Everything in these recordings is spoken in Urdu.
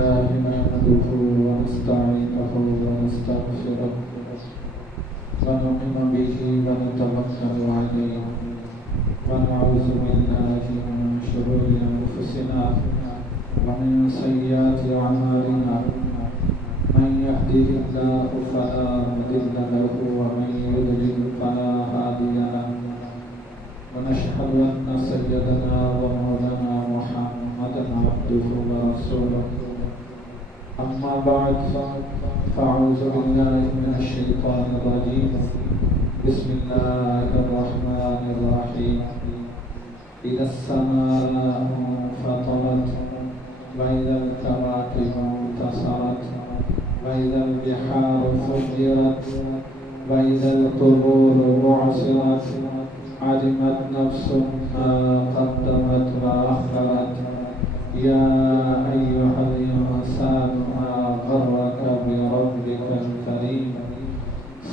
لله نحمده ونستعينه ونستغفره ونؤمن به ونتوكل عليه ونعوذ بالله من شرور أنفسنا ومن سيئات أعمالنا من يهده الله فلا مضل له ومن يضلل فلا هادي له ونشهد أن سيدنا ومولانا محمدا عبده ورسوله أما بعد فأعوذ بالله من الشيطان الرجيم بسم الله الرحمن الرحيم إذا السماء انفطرت وإذا الكواكب انتصرت وإذا البحار فجرت وإذا القبور بعثرت علمت نفس ما قدمت وأخرت يا أيها الإنسان ما غرك بربك الكريم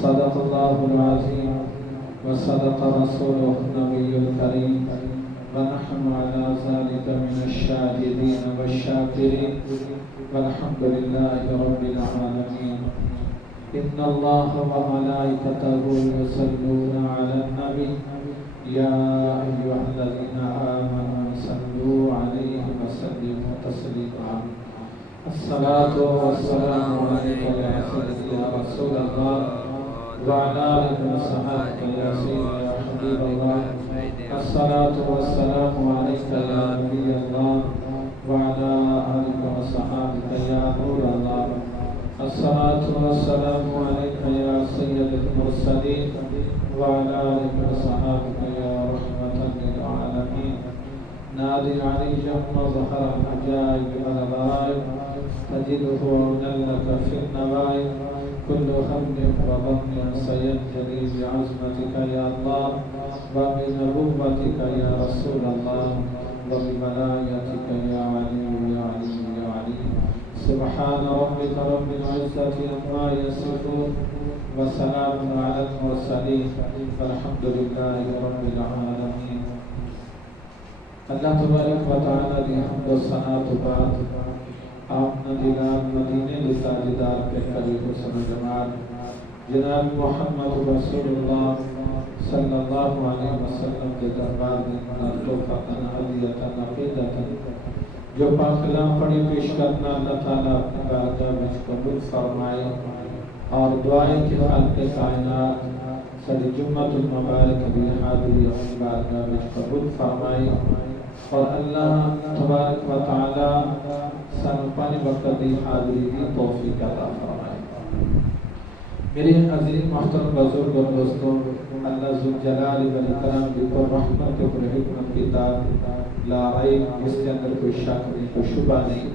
صدق الله العظيم وصدق رسوله النبي الكريم ونحن على ذلك من الشاهدين والشاكرين والحمد لله رب العالمين إن الله وملائكته يصلون على النبي يا أيها الذين آمنوا صلوا عليه وسلموا تسليما الصلاة والسلام عليك يا سيدي يا رسول الله وعلى آلك وصحبك يا سيدي يا حبيب الله الصلاة والسلام عليك يا نبي الله وعلى آلك وصحبك يا نور الله الصلاة والسلام عليك يا سيد المرسلين وعلى آلك وصحبك يا رحمة للعالمين نادي علي مظهر العجائب والغرائب تجده عونا لك في النوائب كل هم وغم سينجلي بعظمتك يا الله وبنبوتك يا رسول الله وبولايتك يا علي يا علي يا علي سبحان ربك رب العزة عما يصفون وسلام على المرسلين والحمد لله رب العالمين اللہ تبارک و تعالی دی حمد و ثنا تو بعد آپ ندیدار مدینے دی تاجدار کے قریب حسن جمال جناب محمد رسول اللہ صلی اللہ علیہ وسلم کے دربار میں توفیقاً ہدیتاً عقیدتاً جو پاک کلام پڑھی پیش کرنا اللہ تعالیٰ اپنی بارگاہ میں قبول فرمائے اور دعائیں کہ خالق کائنات ساری جمعۃ المبارک بھی حاضری اپنی بارگاہ میں قبول فرمائے اور اللہ تبارک و تعالی سانو پانی وقت دی حاضری دی توفیق عطا فرمائے۔ میرے عزیز محترم بزرگ اور دوستوں، اللہ ذوالجلال والاکرام کی پر رحمت و پر حکمت کتاب لا ریب، اس کے اندر کوئی شک نہیں، کوئی شبہ نہیں۔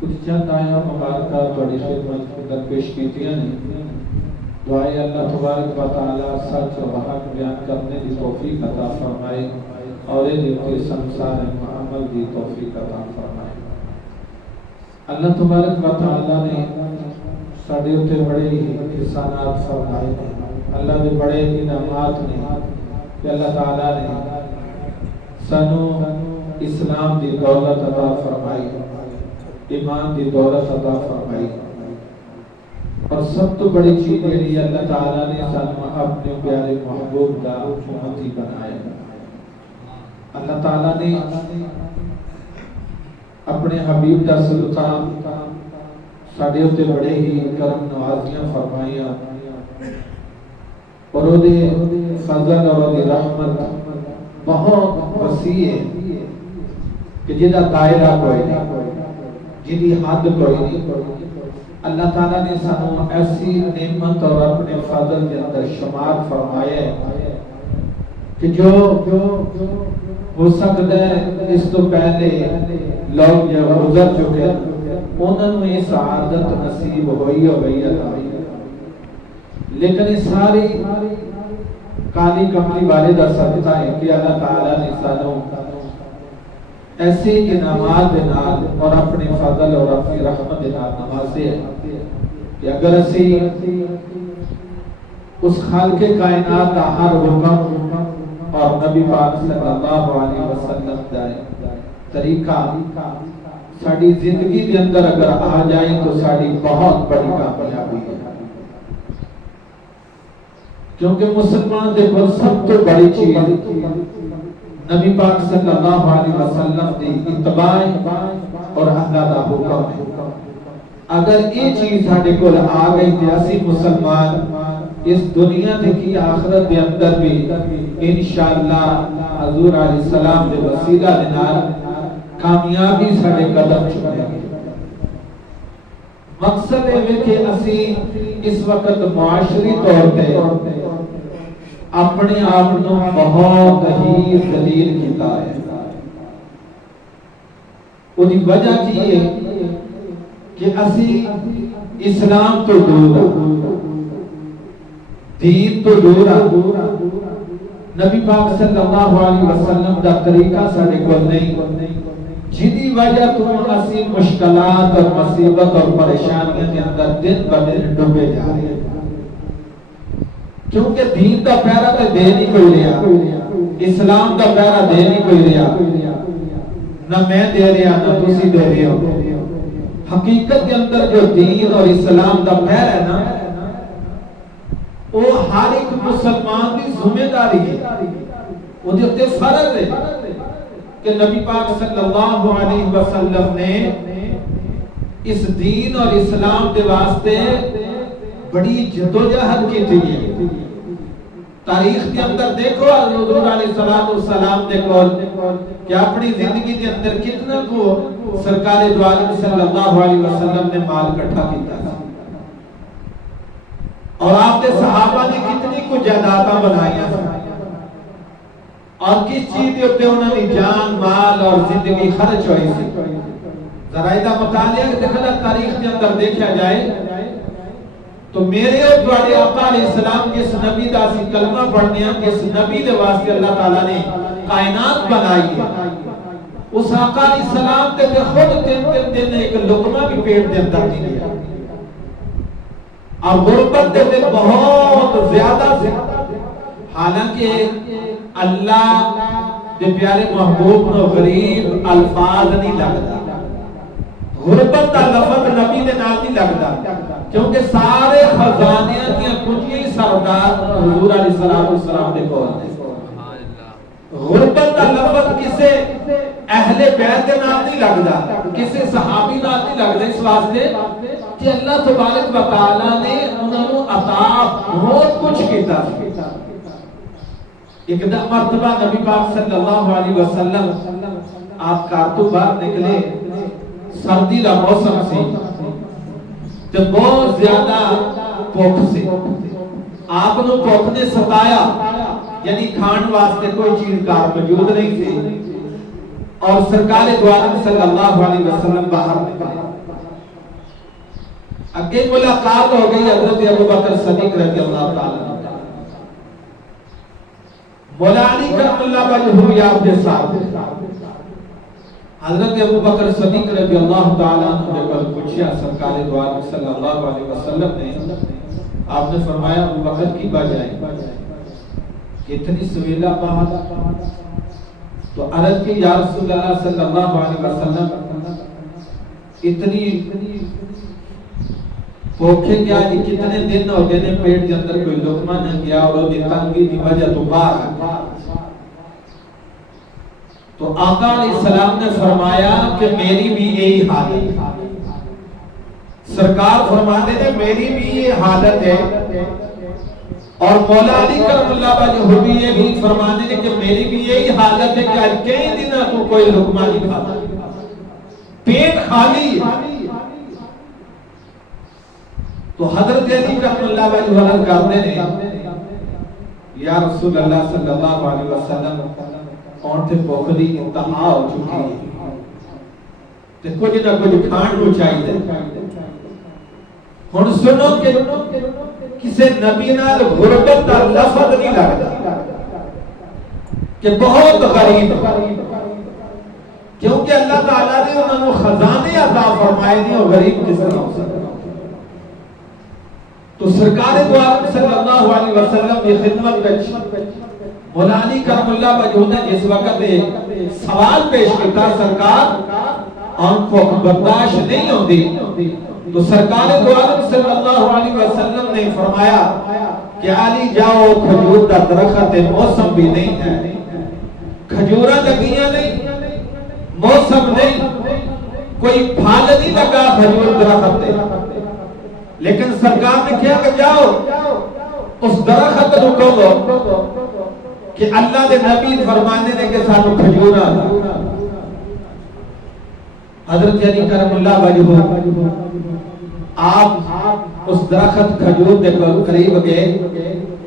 کچھ چند آیات مبارکہ بڑی خدمت در پیش کیتیاں نہیں، دعائے اللہ تبارک و تعالی سچ و حق بیان کرنے دی توفیق عطا فرمائے اور یہ سمسار عمل دی توفیق عطا فرمائے۔ اللہ تبارک و تعالی نے ساڈے تے بڑے احسانات فرمائے ہیں، اللہ دے بڑے انعامات نے کہ اللہ تعالی نے سانو اسلام دی دولت عطا فرمائی، ایمان دی دولت عطا فرمائی، اور سب تو بڑی چیز یہ اللہ تعالی نے سانو اپنے پیارے محبوب کا امتی بنایا۔ اللہ تعالی نے اپنے حبیب کا صدقہ ساڈے تے بڑے ہی کرم نوازیاں فرمائیاں، اور وہ فضل اور وہ رحمت بہت وسیع ہے کہ جدا دائرہ کوئی نہیں، جدی حد کوئی نہیں۔ اللہ تعالیٰ نے سانو ایسی نعمت اور اپنے فضل کے اندر شمار فرمایا ہے کہ جو ہو سکتا ہے اس تو پہلے لوگ جو گزر چکے انہوں نے سعادت نصیب ہوئی ہو گئی ہے، لیکن اس ساری کالی کملی والے دا صدقہ ہے کہ اللہ تعالیٰ نے سانو ایسے انعامات نال اور اپنے فضل اور اپنی رحمت نال نوازے ہیں کہ اگر اسی اس خالق کائنات کا ہر حکم اور نبی پاک صلی اللہ علیہ وسلم کا طریقہ ساری زندگی کے اندر اگر آ جائیں تو ساری بہت بڑی کامیابی ہے، کیونکہ مسلمان دے کو سب تو بڑی چیز نبی پاک صلی اللہ علیہ وسلم دی اتباع اور اللہ دا حکم ہے۔ اگر یہ چیز ہاڈے کول آ گئی تے اسی مسلمان اس دنیا تے کی آخرت دے اندر بھی انشاءاللہ حضور علیہ السلام دے وسیلہ دے نال کامیابی ساڈے قدم چومے گی۔ مقصد ہے کہ اسی اس وقت معاشری طور پہ اپنے آپ کو بہت ہی ذلیل کیتا ہے۔ اُنی وجہ کی ہے کہ اسی اسلام تو دور دین تو دور نبی پاک صلی اللہ علیہ وسلم دا طریقہ ساڈے کول نہیں، جدی وجہ تو اسی مشکلات اور مصیبت اور پریشانیاں کے اندر دن بدن ڈوبے جا رہے ہیں، کیونکہ دین دا پہرا تے دے نہیں کوئی رہا، اسلام دا پہرا دے نہیں کوئی رہا، نہ میں دے رہا نہ تسی دے رہے ہو۔ حقیقت کے اندر جو دین اور اسلام دا پہرا ہے نا، وہ ہر ایک مسلمان کی ذمہ داری ہے، وہ دیتے فرض ہے کہ نبی پاک صلی اللہ علیہ وسلم نے اس دین اور اسلام کے واسطے بڑی جدوجہد کی تھی۔ تاریخ کے اندر دیکھو حضور علیہ السلام نے کول کہ اپنی زندگی کے اندر کتنا کو سرکار دو عالم صلی اللہ علیہ وسلم نے مال اکٹھا کیتا ہے، اور آپ نے صحابہ نے کتنی کو جائیداداں بنائیاں اور کس چیز کے اوپر انہوں نے جان مال اور زندگی خرچ ہوئی سی۔ ذرا ایدہ مطالعہ دیکھا تاریخ کے اندر دیکھا جائے تو میرے اور تمہارے آقا علیہ السلام جس نبی دا سی کلمہ پڑھنے ہیں، جس نبی دے واسطے اللہ تعالیٰ نے کائنات بنائی ہے، اس آقا علیہ السلام تے خود تین دن ایک لقمہ بھی پیٹ دے اندر نہیں لیا، اور غربت دے بہت زیادہ سے، حالانکہ اللہ دے پیارے محبوب نو غریب الفاظ نہیں لگتا، غربت کا لفظ نبی دے نال نہیں لگتا، کیونکہ سارے خزانیاں دیا کنجیاں سردار حضور علیہ السلام دے کول نے۔ غربت کا لفظ کسے اہل بیت دے نال نہیں لگتا، کسے صحابی نال نہیں لگتا، اس واسطے کہ اللہ تبارک و تعالی نے انہوں نے عطا بہت کچھ کیتا۔ ایک مرتبہ نبی پاک صلی اللہ علیہ وسلم آپ کارتو باہر نکلے، سردی کا موسم سی تو بہت زیادہ بھوک سے، آپ نے بھوک نے ستایا، یعنی کھان واسطے کوئی چیز کار موجود نہیں تھی، اور سرکار دو عالم صلی اللہ علیہ وسلم باہر نکلے۔ اگے ملاقات ہو گئی حضرت ابو بکر صدیق رضی اللہ تعالیٰ، مولا علی کرم اللہ وجہہ یاد کے ساتھ حضرت ابو بکر صدیق رضی اللہ تعالیٰ عنہ نے کل پوچھا سرکار دو عالم صلی اللہ علیہ وسلم نے، آپ نے فرمایا ابو بکر کی بجائے کتنی سویلہ باہر، تو عرض کی یا رسول اللہ صلی اللہ علیہ وسلم اتنی پوکھے گیا کہ کتنے دن ہو گئے نے پیٹ کے اندر کوئی لقمہ نہ گیا، اور وہ تنگی کی وجہ تو باہر۔ تو آقا علیہ السلام نے فرمایا کہ میری بھی یہی حالت ہے، سرکار فرماتے ہیں میری بھی یہ حالت ہے، اور مولا علی کرم اللہ وجہہ بھی یہ بھی فرماتے ہیں کہ میری بھی یہی حالت ہے کہ آج کئی دن تو کوئی لقمہ نہیں کھاتا، پیٹ خالی ہے۔ تو حضرت علی کرم اللہ وجہہ کرتے ہیں یا رسول اللہ صلی اللہ علیہ وسلم اور تے بخلی انتہا ہو چکی ہے، تے کچھ نہ کچھ کھان کو چاہیے۔ ہن سنو کہ کسی نبی نال غربت کا لفظ نہیں لگتا کہ بہت غریب، کیونکہ اللہ تعالیٰ نے انہوں نے خزانے عطا فرمائے نہیں، اور غریب کس طرح ہو سکتا۔ تو سرکار دو عالم صلی اللہ علیہ وسلم کی خدمت میں مولا علی کرم اللہ وجہہ نے اس وقت سوال پیش کیتا، سرکار آنکھوں برداشت نہیں ہوتی، تو سرکار دو عالم صلی اللہ علیہ وسلم نے فرمایا کہ علی جاؤ، کھجور کا درخت موسم بھی نہیں ہے، کھجورہ لگیاں نہیں، موسم نہیں، کوئی پھل نہیں لگا کھجور درخت دے، لیکن سرکار نے کیا کہ جاؤ اس درخت کو کہو کہ اللہ دے نبی فرمانے نے کہ سانو کھجورہ دا۔ حضرت علی کرم اللہ وجہہ آپ اس درخت کھجور دے قریب گئے،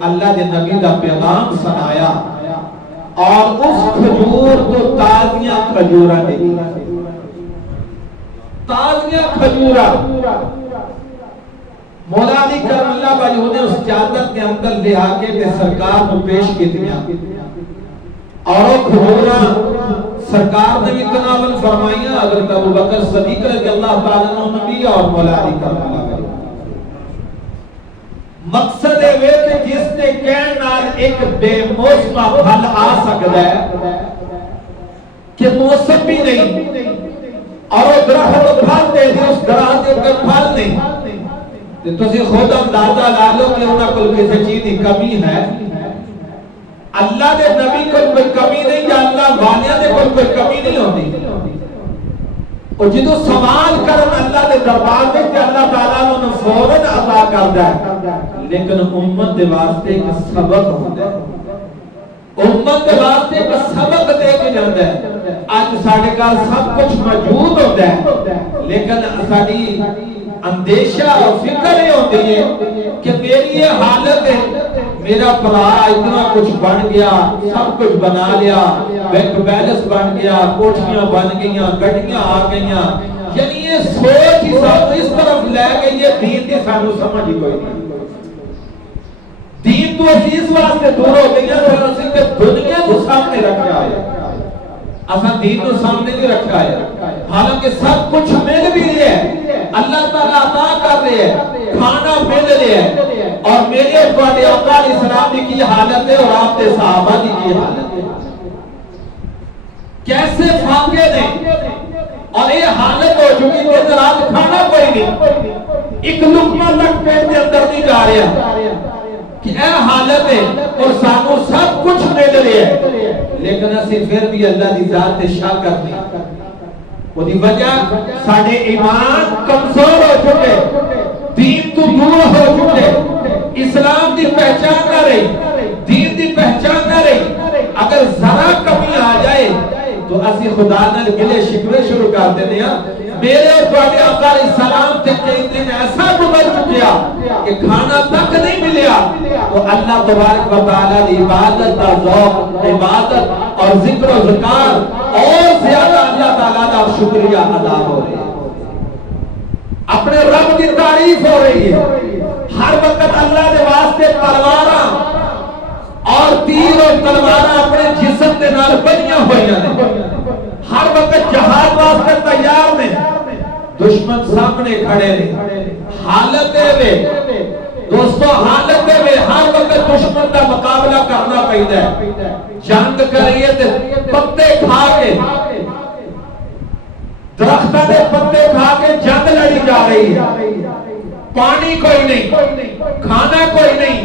اللہ دے نبی دا پیغام سنایا، اور اس کھجور تو تازیاں کھجورہ نکلی، تازیاں کھجورہ۔ مولا علی کرم اللہ وجہہ نے اس چادر کے اندر لے آ کے سرکار کو پیش کی دیا، اور وہ کھجورہ سرکار نے بھی تناول فرمائیا، حضرت ابوبکر صدیق رضی اللہ تعالیٰ عنہ بھی اور مولا علی کرم اللہ وجہہ۔ مقصد ہے کہ جس نے کہن نال ایک بے موسمہ پھل آ سکتا ہے کہ موسم بھی نہیں، اور وہ درخت پھل دے دی، اس درخت کے پھل نہیں، تو تسی خود اندازہ لا لو کہ انہاں کل کسی چیز کی کمی ہے۔ اللہ دے نبی کو کوئی کمی نہیں، یا اللہ والیاں دے کوئی کمی نہیں ہوتی، اور جدو سوال کرن اللہ دے دربار میں کہ اللہ تعالیٰ انہوں نے فوراً عطا کر ہے، لیکن امت دے واسطے ایک سبق ہوتا ہے، امت دے واسطے ایک سبق دے کے جاندہ ہے۔ آج ساڑھے کا سب کچھ موجود ہوتا ہے، لیکن ساڑھی اندیشہ اور فکر یہ ہوتی ہے کہ میری یہ حالت ہے، میرا پڑا اتنا کچھ بن گیا، سب کچھ بنا لیا، بینک بیلنس بن گیا، کوٹھیاں بن گئیاں، گھڑیاں آ گئیاں، یعنی یہ سوچ ہی سب اس طرف لے گئی ہے، دین دی سانو سمجھ ہی کوئی نہیں۔ دین تو اس واسطے دور ہو گئی ہے، پھر اسی کے دنیا کو سامنے رکھا ہے، اساں دین کو سامنے نہیں رکھا ہے، حالانکہ سب کچھ مل بھی رہے ہیں، اللہ تعالیٰ عطا کر رہے ہیں، کھانا مل رہے ہیں، اور میرے بڑے آقا علیہ السلام کی حالت ہے اور آپ کے صحابہ کی حالت ہے، کیسے فاقے نہیں، اور یہ حالت ہو چکی دن رات کھانا کوئی نہیں، ایک لقمہ تک پیٹ کے اندر نہیں جا رہا، کہ اے حالت ہے اور سانو سب کچھ مل رہے ہیں، لیکن اسی پھر بھی اللہ دی ذات شاہ کرنی، وہ دی وجہ ساڑھے ایمان کمزور ہو چکے، دین تو دور ہو چکے، اسلام دی پہچان نہ رہی، دین دی پہچان نہ رہی، اگر ذرا کمی آ جائے تو اسی خدا نال گلے شکوے شروع کر دینے ہیں۔ میرے اور تواڈے آقا علیہ السلام تے کئی دن ایسا گزر چکیا کہ کھانا تک نہیں ملیا، تو اللہ تبارک و تعالیٰ دی عبادت دا ذوق، عبادت اور ذکر و ذکر اور زیادہ اللہ تعالیٰ دا شکریہ ادا ہو رہی ہے، اپنے رب کی تعریف ہو رہی ہے، ہر وقت اللہ دے واسطے تلواراں اور تیر اور تلواراں اپنے جسم دے نال بنیاں ہوئیاں نے، ہر وقت جہاد واسطے تیار نے، دشمن سامنے کھڑے نے، حالت ہے دوستو، حالت ہے ہر وقت دشمن کا مقابلہ کرنا پہیدا ہے، جنگ کریے تے پتے کھا کے، درختہ دے پتے کھا کے جنگ لڑی جا رہی ہے، پانی کوئی نہیں، کھانا کوئی نہیں،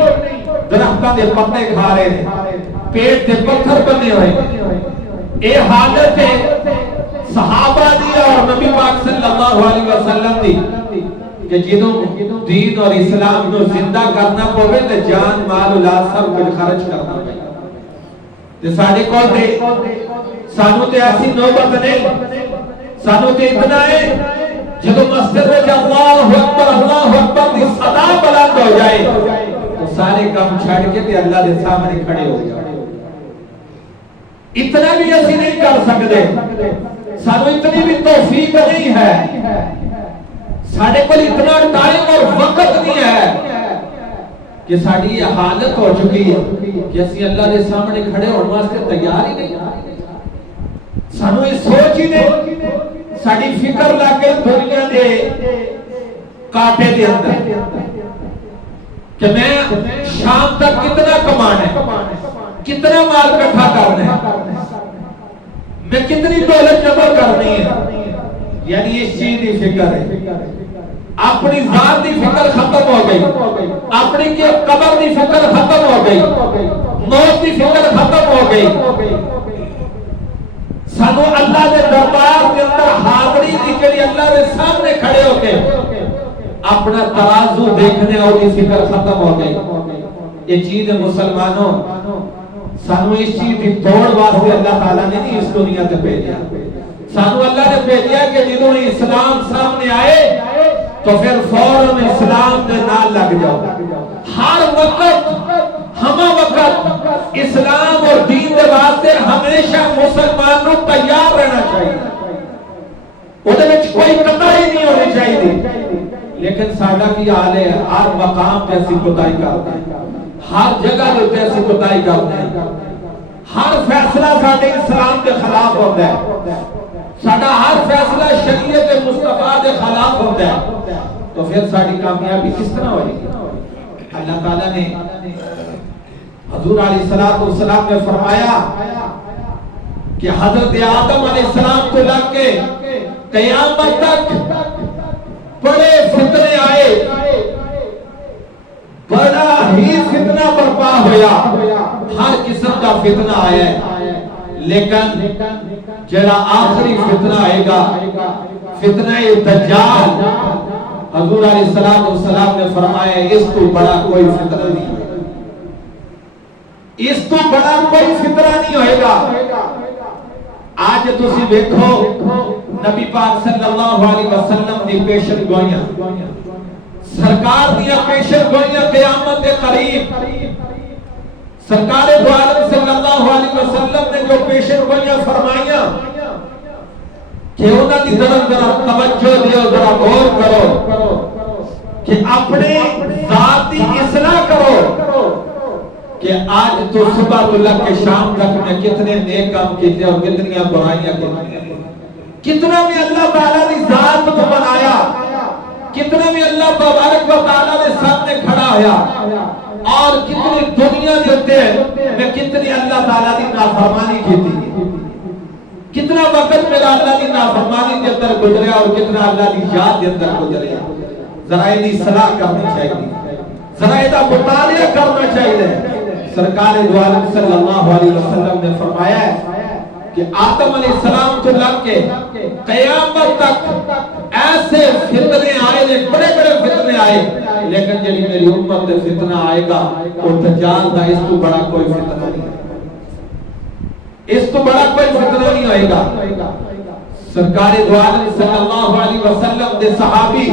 درختہ دے پتے کھا رہے ہیں، پیٹ دے پتھر بنے ہوئے، اے حالت ہے صحابہ دی اور نبی پاک صلی اللہ علیہ وسلم دی، کہ جنہوں دین اور اسلام کو زندہ کرنا پوے تے جان مال اولاد سب کچھ خرچ کرنا پوے، تے ساڑھے کو تے سانو تے ایسی نوبت نہیں، سانو تے اتنا ہے جدو مسجد میں کہ اللہ اکبر دی صدا بلند ہو جائے تو سارے کام چھڑ کے تے اللہ دے سامنے کھڑے ہو جائے، اتنا بھی ایسی نہیں کر سکتے، سانو اتنی بھی توفیق نہیں ہے، ساڑھے پر اتنا ٹائم اور وقت نہیں ہے کہ ساڑھی یہ حالت ہو چکی ہے کہ اسی اللہ دے سامنے کھڑے ہونے واسطے تیار ہی نہیں، سانو یہ سوچ ہی نہیں، ساڑھی فکر لگے دنیا دے کاٹے دے اندر کہ میں شام تک کتنا کمانا ہے، کتنا مال کٹھا کرنا ہے، میں کتنی دولت جمع کرنی ہے، یعنی اس چیز کی فکر ہے، اپنی ذات کی فکر ختم ہو گئی، اپنی کے قبر کی فکر ختم ہو گئی، موت کی فکر ختم ہو گئی۔ سانو اللہ دے دربار کے اندر حاضری دی کہ اللہ دے سامنے کھڑے ہو کے اپنا ترازو دیکھنے اور کی فکر ختم ہو گئی۔ یہ چیز مسلمانوں سانو اس چیز کی توڑ واسطے اللہ تعالیٰ نے نہیں اس دنیا تے بھیجا۔ سانو اللہ نے بھیجا کہ جدوں اسلام سامنے آئے تو پھر فوراً اسلام دے نال لگ جاؤ۔ ہر وقت ہمہ وقت اسلام اور دین دے واسطے ہمیشہ مسلمان نو تیار رہنا چاہیے، اودے وچ کوئی کتائی نہیں ہونی چاہیے۔ لیکن ساڈا کی حال ہے، ہر مقام تے اسی کوتاہی کرتے ہیں، ہر جگہ تے اسی کوتاہی کرتے ہیں، ہر فیصلہ ساڈے اسلام کے خلاف ہوتا ہے، ساڈا ہر فیصلہ شریعت مصطفیٰ کے خلاف ہوتا ہے، تو پھر ساری کامیابی کس طرح ہوئے گی؟ اللہ تعالیٰ نے حضور علیہ السلام نے فرمایا کہ حضرت آدم علیہ السلام کو لگ کے قیامت تک بڑے فتنے آئے، بڑا ہی فتنہ برپا ہوا، ہر قسم کا فتنہ آیا ہے، لیکن جڑا آخری فتنہ آئے گا فتنہ دجال، حضور علیہ السلام نے فرمایا اس تو بڑا کوئی فتنہ نہیں، اس تو بڑا کوئی فتنہ نہیں ہوئے گا۔ آج تسی دیکھو نبی پاک صلی اللہ علیہ وسلم دی پیشن گوئیاں، سرکار دیا پیشن گوئیاں قیامت کے قریب، سرکار دو عالم صلی اللہ علیہ وسلم نے جو پیشن گوئیاں فرمائیاں کہ انہاں دی طرف ذرا توجہ دیو، ذرا غور کرو کہ اپنے ذاتی اصلاح کرو کہ آج تو صبح کو لگ کے شام تک میں کتنے نیک کام کیتے اور کتنی برائیاں کی، کتنا بھی اللہ تعالیٰ نے ذات کو بنایا، کتنا بھی اللہ تبارک و تعالیٰ نے سامنے کھڑا ہوا، اور کتنی دنیا دیتے ہیں میں کتنی اللہ تعالیٰ نے نافرمانی کی تھی، کتنا وقت میرا اللہ نے نافرمانی کے اندر گزریا اور کتنا اللہ نے یاد کے اندر گزریا۔ ذرا یہ اصلاح کرنی چاہیے، ذرا یہ مطالعہ کرنا چاہیے۔ سرکار دو عالم صلی اللہ علیہ وسلم نے فرمایا ہے کہ آدم علیہ السلام کو لگ کے قیامت تک ایسے فتنے آئے، بڑے بڑے فتنے آئے، لیکن جب میری امت میں فتنہ آئے گا اور دجال دا اس تو بڑا کوئی فتنہ نہیں، اس تو بڑا کوئی فتنہ نہیں آئے گا۔ سرکار دو عالم صلی اللہ علیہ وسلم دے صحابی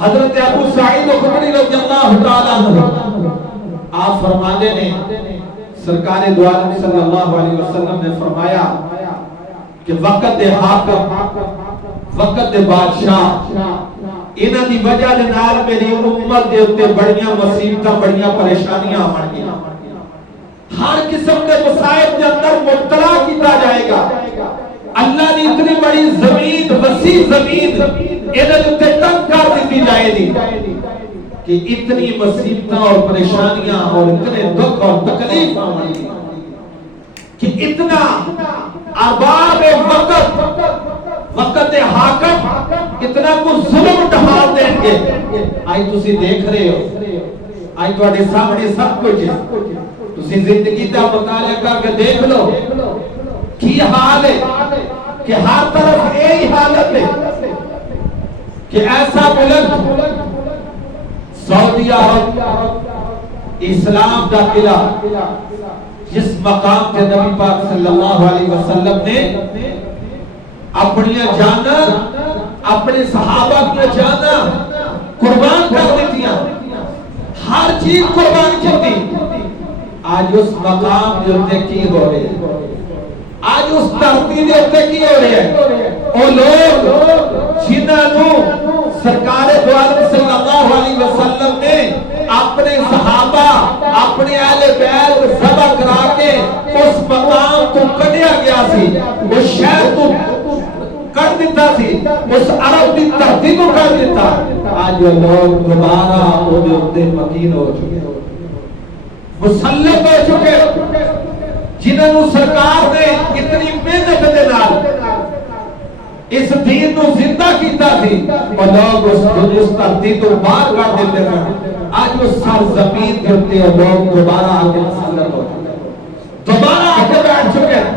حضرت ابو سعید خدری رضی اللہ تعالیٰ عنہ آپ فرمانے نے، سرکار دو عالم صلی اللہ علیہ وسلم نے فرمایا کہ وقت دے حاکم، وقت دے بادشاہ، انہاں دی وجہ دے نال میری امت دے اوتے بڑیاں مصیبتاں، بڑیاں پریشانیاں آن گیاں، ہر قسم کے مصائب کے اندر مبتلا کیتا جائے گا۔ اللہ نے اتنی بڑی زمین، وسیع زمین انہاں دے اوتے تنگ کر دیتی جائے گی کہ اتنی مصیبتاں اور پریشانیاں اور اتنے دکھ اور تکلیف آئیں کہ اتنا ارباب وقت حاکم اتنا کچھ ظلم ڈھال دیں گے۔ آئی تسی دیکھ رہے ہو، آئی تواڈے سامنے سب کچھ ہے، تسی زندگی دا مطالعہ کر کے دیکھ لو کی حال ہے کہ ہر طرف یہی حالت ہے کہ ایسا ملک سعودی عرب اسلام دا قلعہ جس مقام کے نبی پاک صلی اللہ علیہ وسلم نے اپنی جانا، اپنے صحابہ کی جانا قربان کر دیتیاں، ہر چیز قربان کی تھی، آج اس مقام جو تے کی ہو رہے ہیں، آج اس دھرتی دے تے کی ہو رہے ہیں، او لوگ جنہوں سرکار دو عالم صلی اللہ علیہ وسلم نے اپنے صحابہ، اپنے اہل بیت ذبح کرا کے اس مقام کو کڈیا گیا سی، اس شہر کو کر دیتا سی، اس عرب کی دھرتی کو کر دیتا، آج وہ لوگ دوبارہ وہ دے مکین ہو چکے، مسلط ہو چکے، جنہوں سرکار نے اتنی محنت دے نال، اس دین نو زندہ کیتا سی اور لوگ اس دھرتی تو باہر کر دیتے ہیں. آج اس سرزمین کے اوپر لوگ دوبارہ آ کے مسلط ہو دوبارہ آ کے بیٹھ چکے ہیں.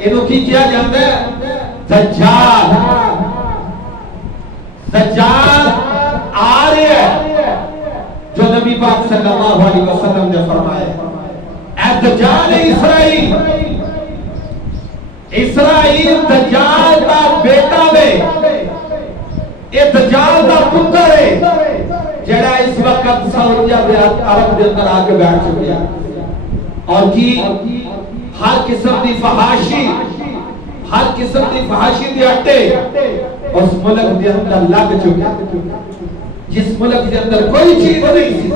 انہوں کی کیا جانتا ہے؟ دجال. دجال آ رہے ہیں جو نبی پاک صلی اللہ علیہ وسلم نے فرمایا اے دجال اسرائیل. اسرائیل دجال کا بیٹا وے, اے دجال کا پتر ہے جڑا اس وقت سعودیہ عرب کے اندر آ کے بیٹھ چکے ہیں اور کی ہر قسم کی فحاشی, ہر قسم کی فحاشی دے اٹے اس ملک کے اندر لگ چکے, جس ملک کے اندر کوئی چیز نہیں تھی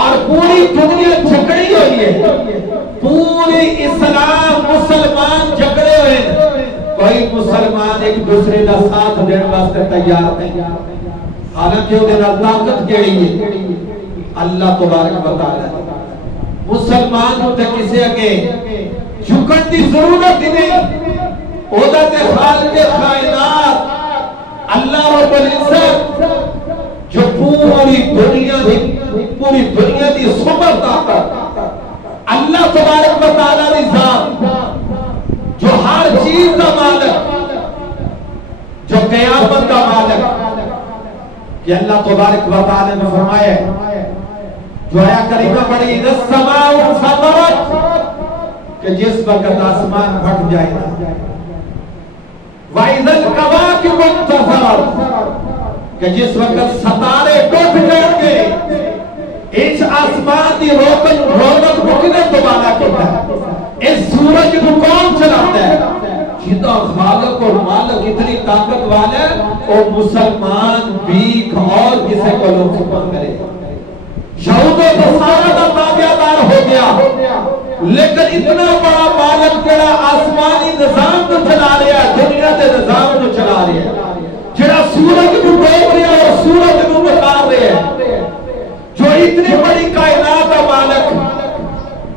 اور پوری دنیا جھگڑی ہوئی ہے. پوری اسلام مسلمان جھگڑے ہوئے ہیں, کوئی مسلمان ایک دوسرے کا ساتھ دینے واسطے تیار نہیں. حالانکہ وہ دینا طاقت کیڑی ہے اللہ تبارک و تعالی. مسلمان ہوتے کسی اگے جھکن دی ضرورت ہی نہیں. اودا تے خالق کائنات اللہ رب العزت جو پوری دنیا دی سپر طاقت اللہ تبارک و تعالی دی ذات جو ہر چیز کا مالک, جو قیامت کا مالک, کہ اللہ تبارک و تعالی نے فرمایا جو آیا کریمہ پڑھی السماء انفطرت کہ جس وقت آسمان پھٹ جائے گا, وَإِذَا الْكَوَاكِبُ انتَثَرَتْ کہ جس وقت ستارے ٹوٹ جائیں گے. اس آسمان کی رونق رکنے دوبارہ کیتا ہے. اس سورج کو کون چلاتا ہے؟ جدا خالق اور مالک اتنی طاقت والا ہے اور مسلمان بھی اور کسی کو لوگ سپر کرے. یہود و نصارہ کا تابعدار ہو گیا لیکن اتنا بڑا مالک جڑا آسمانی نظام کو چلا رہا ہے, دنیا کے نظام کو چلا رہا ہے, جڑا سورج کو ڈوب رہا ہے اور سورج کو بتار رہا ہے, جو اتنی بڑی کائنات کا مالک,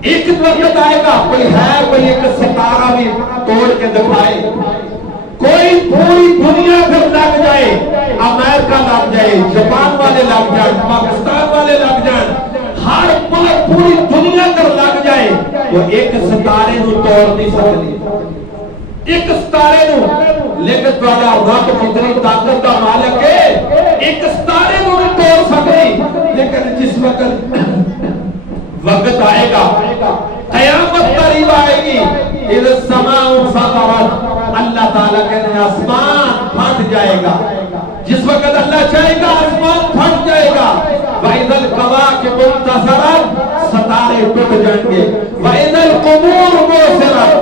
ایک وقت آئے گا کوئی ہے کوئی ایک ستارہ بھی توڑ کے دکھائے, کوئی پوری دنیا پھر لگ جائے, امریکہ لگ جائے, جاپان والے لگ جائیں, پاکستان والے لگ جائیں, ہر ملک پوری دنیا کر لگ جائے تو ایک ستارے نو توڑ نہیں سکتی, ایک ستارے نو. لیکن تمہارا رب کتنی طاقت کا مالک ہے, ایک ستارے نو نہیں توڑ سکتی. لیکن جس وقت آئے گا قیامت قریب آئے گی, اذا السماء انفطرت اللہ تعالیٰ کہنے آسمان پھٹ جائے گا. جس وقت اللہ چاہے گا آسمان پھٹ جائے گا. وَإِذَا الْكَوَاكِبُ انتَثَرَتْ ستارے ٹوٹ جائیں گے. وَإِذَا الْقُبُورُ بُعْثِرَتْ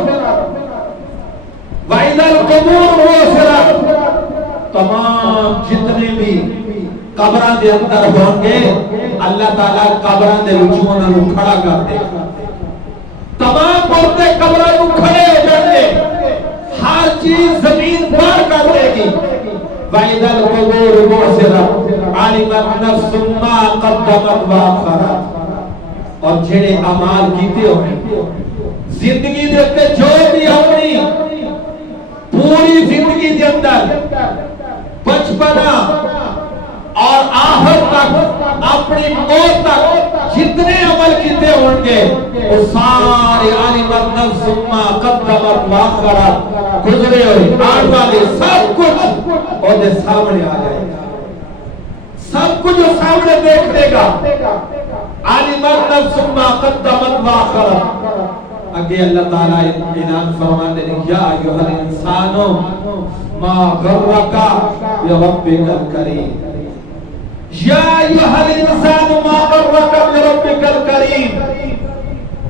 وَإِذَا الْقُبُورُ بُعْثِرَتْ تمام جتنے بھی قبران دے اندر ہوں گے اللہ تعالیٰ قبران دے رجوعوں نے کھڑا کر دے. تمام مردے قبران کو کھڑے ہو جائیں گے, ہر چیز زمین پار کر دے گی. وَإِذَا الْقُبُورُ بُعْثِرَتْ عَلِمَتْ نَفْسٌ مَا قَدَّمَتْ وَأَخَّرَتْ اور جڑے اعمال کیتے ہوئے زندگی دیکھتے جو بھی اپنی پوری زندگی کے اندر بچپنا اور آخر تک اپنی موت تک جتنے عمل کیتے ہوں گے وہ سارے عالمت نفس ما قدمت واخرت گزرے ہوئے آج والے سب کچھ اور دے سامنے آ جائے گا, سب کچھ جو سامنے دیکھ لے گا. عالمت نفس ما قدمت واخرت. اگے اللہ تعالیٰ انعام فرمانے لیں یا ایھا الانسان ما غرک بربک الکریم, یا ایھا الانسان ما غرک بربک الکریم.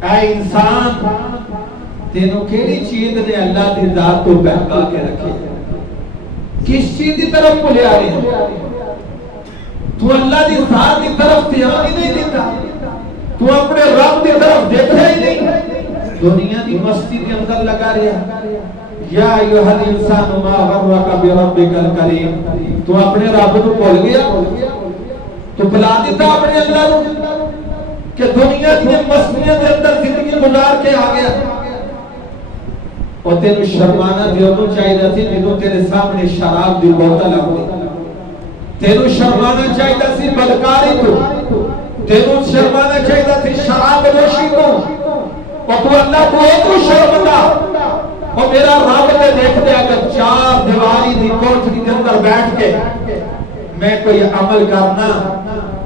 اے انسان تینوں کیڑی چیز نے اللہ دی ذات کو بہکا کے رکھے, کس چیز دی طرف کو لے آ رہی ہے؟ تو اللہ دی ذات دی طرف دھیان ہی نہیں دیتا, تو اپنے رب دی طرف دیکھتا ہی نہیں, دنیا دی مستی کے اندر لگا رہا. یا ایھا الانسان ما غرک بربک الکریم, تو اپنے رب کو بھول گیا, تو بلا دیتا اپنے اللہ کو کہ دنیا کی مستیاں کے اندر زندگی گزار کے آ گیا. اور تینوں شرمانا دیوں چاہیے سی جنہوں تیرے سامنے شراب دی بوتل آؤں، تینوں شرمانا چاہیے سی بدکاری تو، تینوں شرمانا چاہیے سی شراب نوشی کو، اور تو اللہ تو شرمندہ، اور میرا رب نے دیکھ دے اگر چار دیواری دی کوٹھی کے اندر بیٹھ کے میں کوئی عمل کرنا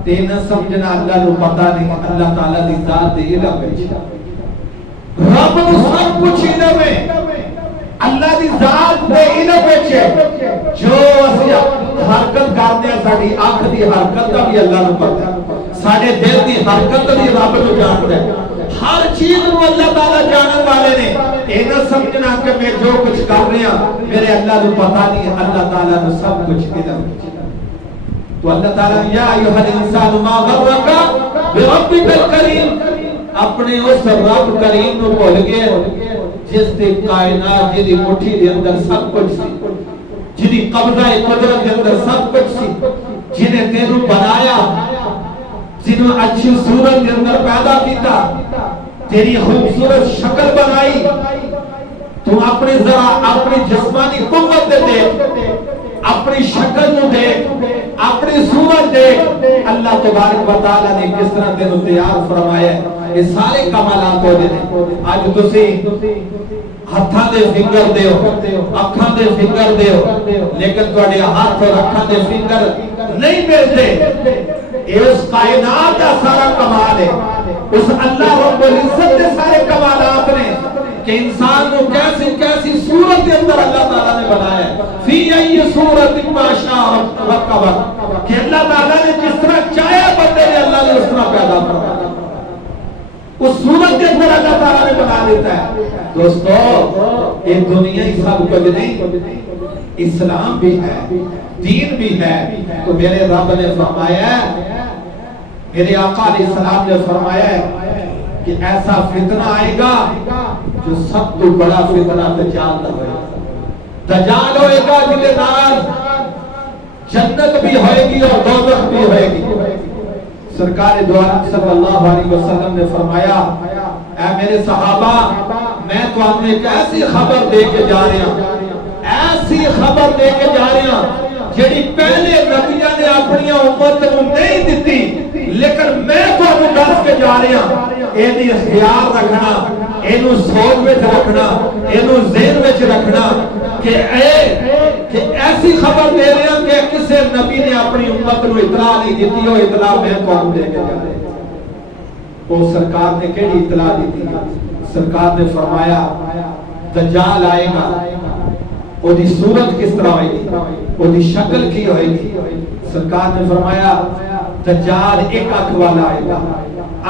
تینا سمجھنا اللہ نو پتہ نہیں، اللہ تعالیٰ دی ذات دے علم ہے، رب نو سب کچھ علم ہے، اللہ دی ذات دے علم ہے، جو اسی حرکت کرنے ساڑی آنکھ دی حرکت کا بھی اللہ نو پتہ ہے، ساڑے دل دی حرکت بھی رب نو جانتا ہے، ہر چیز نو اللہ تعالیٰ جانن والے نے، اینا سمجھنا کہ میں جو کچھ کر رہا میرے اللہ نو پتہ نہیں، اللہ تعالیٰ نو سب کچھ علم ہے۔ تو اللہ تعالیٰ یا ایوہ الانسان ما غرکا بربک الکریم، اپنے اس رب کریم نو بھول گئے جس دے کائنات جدی مٹھی دے اندر سب کچھ سی، جدی قبضہ قدرت دے اندر سب کچھ سی، جنہیں تینوں بنایا، جنہوں اچھی صورت دے اندر پیدا کیتا، تیری خوبصورت شکل بنائی، تو اپنی ذرا اپنی جسمانی قوت دے دیکھ، اپنی شکل نو دیکھ، اپنی صورت دیکھ، اللہ تبارک و تعالیٰ نے کس طرح تینوں تیار فرمایا ہے، یہ سارے کمالات ہو دینے۔ آج تسی ہتھاں دے فنگر دے ہو، اکھاں دے فنگر دے ہو، لیکن توڑے ہاتھ اور اکھاں دے فنگر نہیں ملتے، یہ اس کائنات کا سارا کمال ہے، اس اللہ رب العزت کے سارے کمالات نے کہ انسان کو کیسی کیسی صورت کے اندر اللہ تعالیٰ نے بنایا ہے، فی ای صورت ما شاء رکبت، کہ اللہ تعالیٰ نے جس طرح چاہیا بندے نے اللہ نے اس طرح پیدا فرمایا، اس صورت کے اندر اللہ تعالیٰ نے بنا دیتا ہے۔ دوستو یہ دنیا ہی سب کچھ نہیں، اسلام بھی ہے، دین بھی ہے، تو میرے رب نے فرمایا ہے، میرے آقا علیہ السلام نے فرمایا ہے کہ ایسا فتنہ آئے گا جو سب تو بڑا فتنہ دجال ہوئے گا، دجال ہوئے گا جنہیں نال جنت بھی ہوئے گی اور دوزخ بھی ہوئے گی۔ سرکار دو عالم صلی اللہ علیہ وسلم نے فرمایا اے میرے صحابہ میں تو ہم نے ایک ایسی خبر دے کے جا رہے ہیں، ایسی خبر دے کے جا رہے ہیں جیڑی پہلے نبیوں نے اپنی امت کو نہیں دیتی، لیکن میں تو ہم دس کے جا رہے ہیں، اینی خیال رکھنا، اینو سوچ میں رکھنا، اینو ذہن میں رکھنا کہ ایسی خبر دے رہے ہیں کہ کسی نبی نے اپنی امت کو اطلاع نہیں دیتی ہو، اطلاع میں قوم دے کے جا رہے ہیں۔ وہ سرکار نے کیڑی اطلاع دی تھی؟ سرکار نے فرمایا دجال آئے گا، وہ دی صورت کس طرح ہوئے گی، وہ دی شکل کی ہوئے گی؟ سرکار نے فرمایا دجال ایک آنکھ والا آئے گا،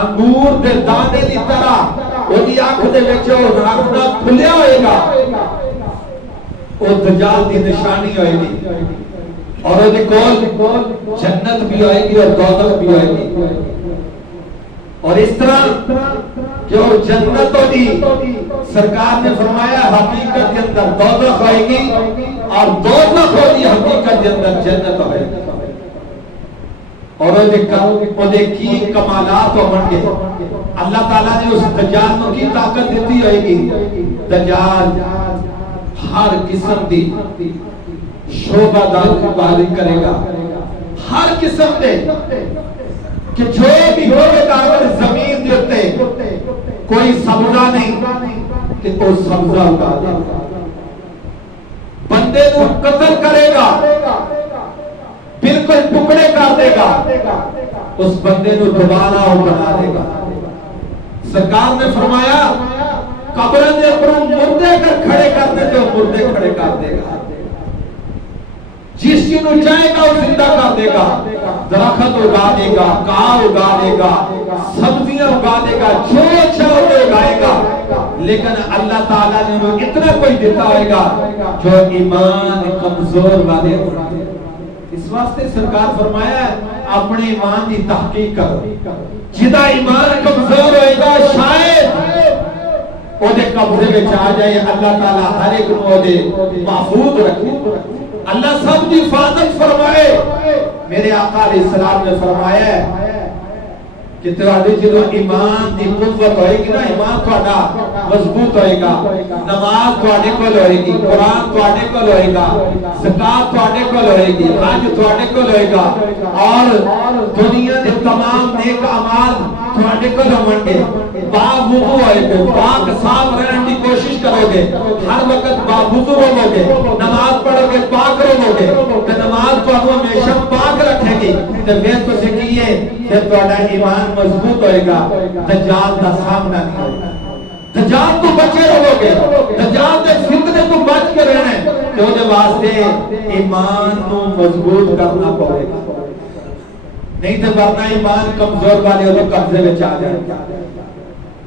انگور دے دانے دی طرح وہ دی آنکھ دے وچوں رکھنا کھلیا ہوئے گا، وہ دجال دی نشانی ہوئے گی، اور وہ دی کول جنت بھی ہوئے گی اور دوزخ بھی ہوئے گی، اور اس طرح کہ وہ جنت ہوگی، سرکار نے فرمایا حقیقت کے اندر دوزخ ہوئے گی، اور دوزخ ہوگی حقیقت کے اندر جنت ہوئے گی، اور وہ دے کی کمالات ہو بن گے۔ اللہ تعالیٰ نے اس دجال کو کی طاقت دیتی ہوئے گی، دجال ہر قسم دی شعبہ دار کی باری کرے گا، ہر قسم دے کہ جو بھی ہوئے گا اگر زمین دیتے کوئی سبزہ نہیں کہ وہ سبزہ اگا دے گا، بندے کو قتل کرے گا، بالکل ٹکڑے کر دے گا، اس بندے کو دوبارہ وہ بنا دے گا۔ سرکار نے فرمایا قبر دے پر مردے کر کھڑے کرنے جو مردے کھڑے کر دے گا، جس کی نو چاہے گا وہ زندہ کر دے گا، درخت اگا دے گا، کار اگا دے گا، سبزیاں اگا دے گا، جو چاہے اگائے گا، لیکن اللہ تعالیٰ نے وہ اتنا کوئی دیتا ہوئے گا جو ایمان کمزور والے ہوگا۔ اس واسطے سرکار فرمایا ہے اپنے ایمان کی تحقیق کرو، جدا ایمان کمزور ہوئے گا شاید وہ دے قبضے میں چاہ جائے، اللہ تعالیٰ ہر ایک کو دے محفوظ رکھے، اللہ سب کی حفاظت فرمائے۔ میرے آقا علیہ السلام نے فرمایا ہے کہ تہاڈے جدوں ایمان دی قوت ہوئے گی نا، ایمان تہاڈا مضبوط ہوئے گا، نماز تہاڈے کول ہوئے گی، قرآن تہاڈے کول ہوئے گا، زکات تہاڈے کول ہوئے گی، حج تہاڈے کول ہوئے گا، اور دنیا دے تمام نیک اعمال تہاڈے کول ہون گے، باوضو ہوئے گے، پاک صاف رہن دی کوشش کرو گے، ہر وقت باوضو رہو گے، نماز پڑھو گے، پاک رہو گے، تے نماز تہانوں ہمیشہ پاک رکھے گی، تے پھر تسی کیے پھر تہاڈا ایمان مضبوط ہوئے گا، دجال دا سامنا نہیں ہوئے گا، دجال تو بچے رہو گے، دجال دے فتنے تو بچ کے رہنا ہے، تو دے واسطے ایمان نو مضبوط کرنا پڑے گا، نہیں تو ورنہ ایمان کمزور والے وہ قبضے میں آ جائے گا،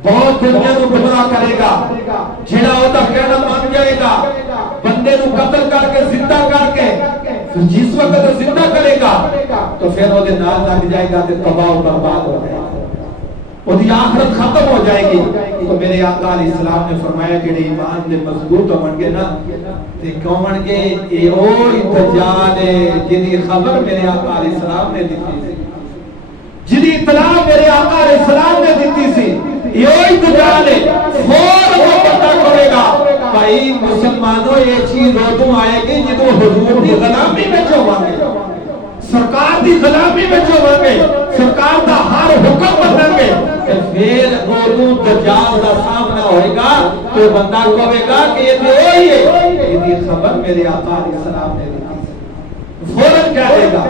بہت دنیا کو گمراہ کرے گا، جڑا وہ دا کہنا مان جائے گا، بندے کو قتل کر کے زندہ کر کے پھر جس وقت وہ زندہ کرے گا تو پھر وہ دے نال لگ جائے گا تے تباہ و برباد ہو جائے گا، وہ دی آخرت ختم ہو جائے گی۔ تو میرے آقا علیہ السلام نے فرمایا کہ ایمان دے مضبوط ہون گے نا تے کون گے اے اوہی دجال ہے جدی خبر میرے آقا علیہ السلام نے دتی سی، جدی اطلاع میرے آقا علیہ السلام نے دتی سی، یہ دجال ہے، فور وہ پتہ کرے گا بھائی مسلمانوں یہ چیز ادوں آئے گی جدوں حضور دی غلامی میں ہوواں گے، سرکار دی غلامی میں ہوواں گے، سرکار دا ہر حکم منیں گے، پھر ادوں دجال دا سامنا ہوئے گا تو بندہ کہے گا کہ یہ تو وہی ہے، یہ خبر میرے آقا علیہ السلام نے دی، فوراً کہہ دے گا۔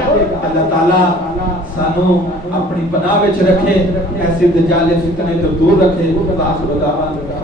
اللہ تعالیٰ سانو اپنی پناہ وچ رکھے، ایسے دجال فتنے تو دور رکھے، آخر دعوانا